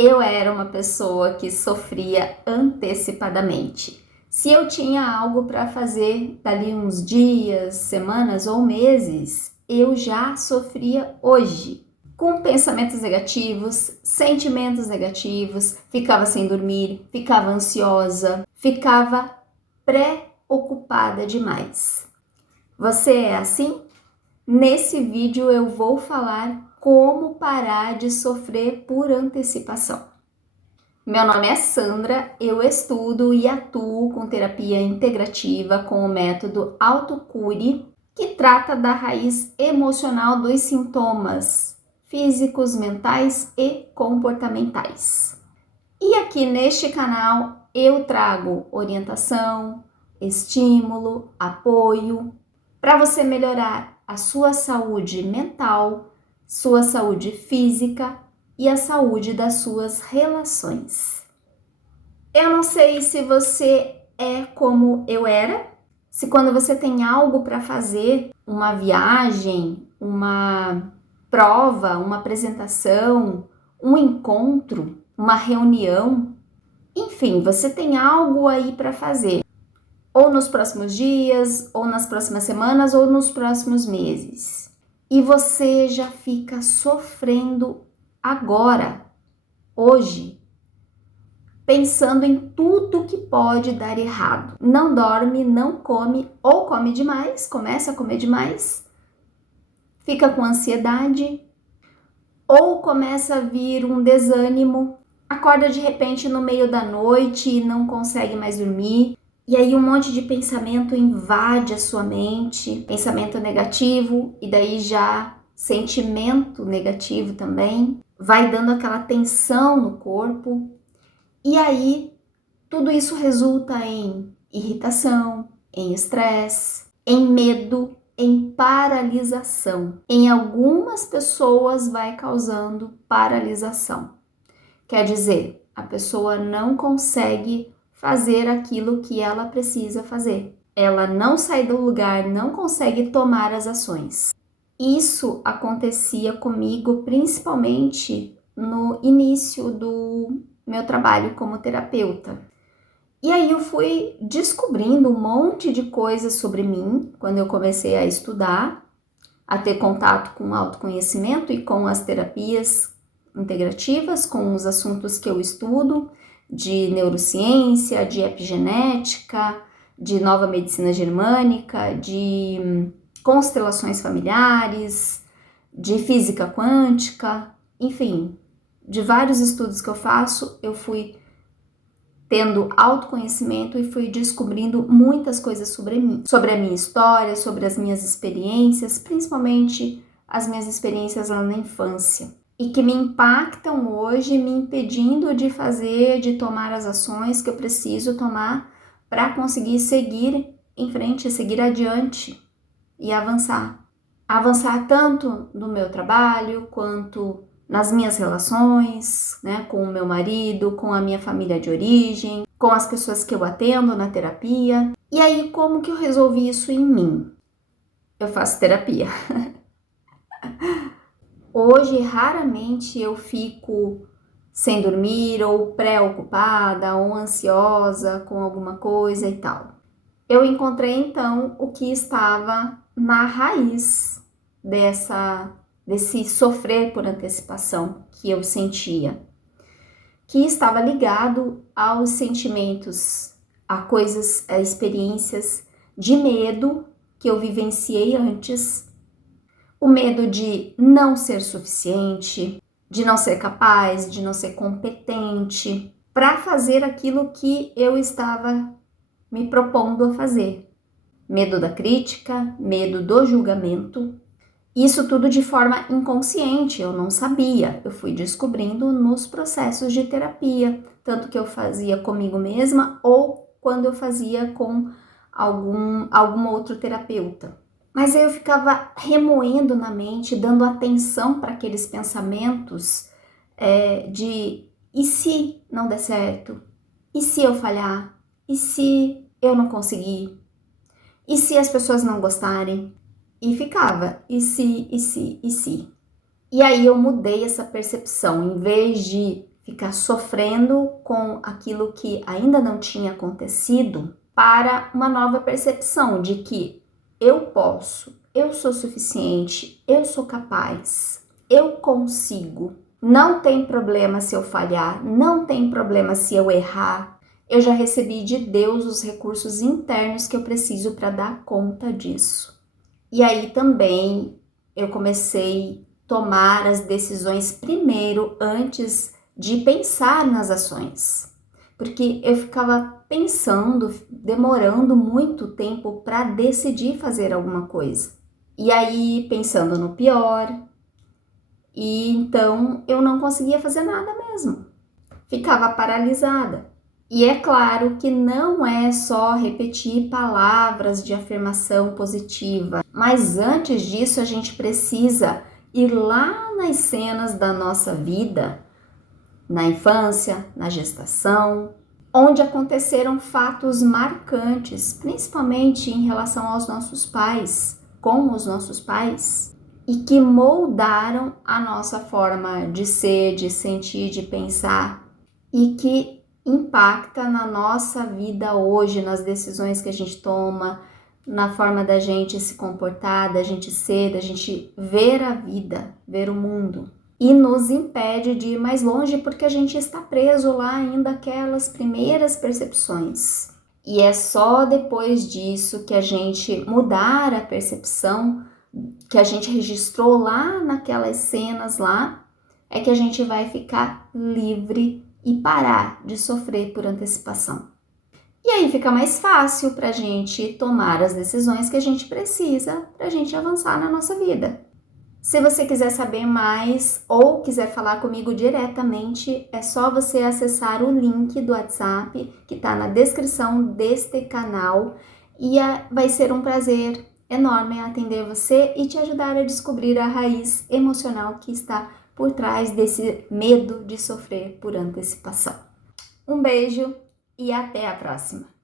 Eu era uma pessoa que sofria antecipadamente. Se eu tinha algo para fazer dali uns dias, semanas ou meses, eu já sofria hoje. Com pensamentos negativos, sentimentos negativos, ficava sem dormir, ficava ansiosa, ficava preocupada demais. Você é assim? Nesse vídeo eu vou falar como parar de sofrer por antecipação. Meu nome é Sandra, eu estudo e atuo com terapia integrativa com o método Autocure, que trata da raiz emocional dos sintomas físicos, mentais e comportamentais. E aqui neste canal eu trago orientação, estímulo, apoio para você melhorar a sua saúde mental, sua saúde física e a saúde das suas relações. Eu não sei se você é como eu era, se quando você tem algo para fazer, uma viagem, uma prova, uma apresentação, um encontro, uma reunião, enfim, você tem algo aí para fazer, ou nos próximos dias, ou nas próximas semanas, ou nos próximos meses. E você já fica sofrendo agora, hoje, pensando em tudo que pode dar errado. Não dorme, não come, ou come demais, começa a comer demais, fica com ansiedade, ou começa a vir um desânimo, acorda de repente no meio da noite e não consegue mais dormir. E aí um monte de pensamento invade a sua mente, pensamento negativo e daí já sentimento negativo também, vai dando aquela tensão no corpo. E aí tudo isso resulta em irritação, em estresse, em medo, em paralisação. Em algumas pessoas vai causando paralisação. Quer dizer, a pessoa não consegue fazer aquilo que ela precisa fazer. Ela não sai do lugar, não consegue tomar as ações. Isso acontecia comigo principalmente no início do meu trabalho como terapeuta. E aí eu fui descobrindo um monte de coisas sobre mim quando eu comecei a estudar, a ter contato com o autoconhecimento e com as terapias integrativas, com os assuntos que eu estudo, de neurociência, de epigenética, de nova medicina germânica, de constelações familiares, de física quântica, enfim, de vários estudos que eu faço, eu fui tendo autoconhecimento e fui descobrindo muitas coisas sobre mim, sobre a minha história, sobre as minhas experiências, principalmente as minhas experiências lá na infância, e que me impactam hoje, me impedindo de fazer, de tomar as ações que eu preciso tomar para conseguir seguir em frente, seguir adiante e avançar. Avançar tanto no meu trabalho quanto nas minhas relações, né, com o meu marido, com a minha família de origem, com as pessoas que eu atendo na terapia. E aí, como que eu resolvi isso em mim? Eu faço terapia. Hoje, raramente eu fico sem dormir, ou preocupada, ou ansiosa com alguma coisa e tal. Eu encontrei, então, o que estava na raiz desse sofrer por antecipação que eu sentia, que estava ligado aos sentimentos, a coisas, a experiências de medo que eu vivenciei antes, o medo de não ser suficiente, de não ser capaz, de não ser competente para fazer aquilo que eu estava me propondo a fazer. Medo da crítica, medo do julgamento. Isso tudo de forma inconsciente, eu não sabia. Eu fui descobrindo nos processos de terapia, tanto que eu fazia comigo mesma ou quando eu fazia com algum outro terapeuta. Mas aí eu ficava remoendo na mente, dando atenção para aqueles pensamentos de e se não der certo? E se eu falhar? E se eu não conseguir? E se as pessoas não gostarem? E ficava, e se? E aí eu mudei essa percepção. Em vez de ficar sofrendo com aquilo que ainda não tinha acontecido, para uma nova percepção de que eu posso, eu sou suficiente, eu sou capaz, eu consigo. Não tem problema se eu falhar, não tem problema se eu errar. Eu já recebi de Deus os recursos internos que eu preciso para dar conta disso. E aí também eu comecei a tomar as decisões primeiro antes de pensar nas ações. Porque eu ficava pensando, demorando muito tempo para decidir fazer alguma coisa. E aí pensando no pior, e então eu não conseguia fazer nada mesmo. Ficava paralisada. E é claro que não é só repetir palavras de afirmação positiva, mas antes disso a gente precisa ir lá nas cenas da nossa vida, na infância, na gestação, onde aconteceram fatos marcantes, principalmente em relação aos nossos pais, com os nossos pais, e que moldaram a nossa forma de ser, de sentir, de pensar, e que impacta na nossa vida hoje, nas decisões que a gente toma, na forma da gente se comportar, da gente ser, da gente ver a vida, ver o mundo. E nos impede de ir mais longe porque a gente está preso lá ainda aquelas primeiras percepções. E é só depois disso que a gente mudar a percepção que a gente registrou lá naquelas cenas lá, é que a gente vai ficar livre e parar de sofrer por antecipação. E aí fica mais fácil para a gente tomar as decisões que a gente precisa para a gente avançar na nossa vida. Se você quiser saber mais ou quiser falar comigo diretamente, é só você acessar o link do WhatsApp que está na descrição deste canal e vai ser um prazer enorme atender você e te ajudar a descobrir a raiz emocional que está por trás desse medo de sofrer por antecipação. Um beijo e até a próxima!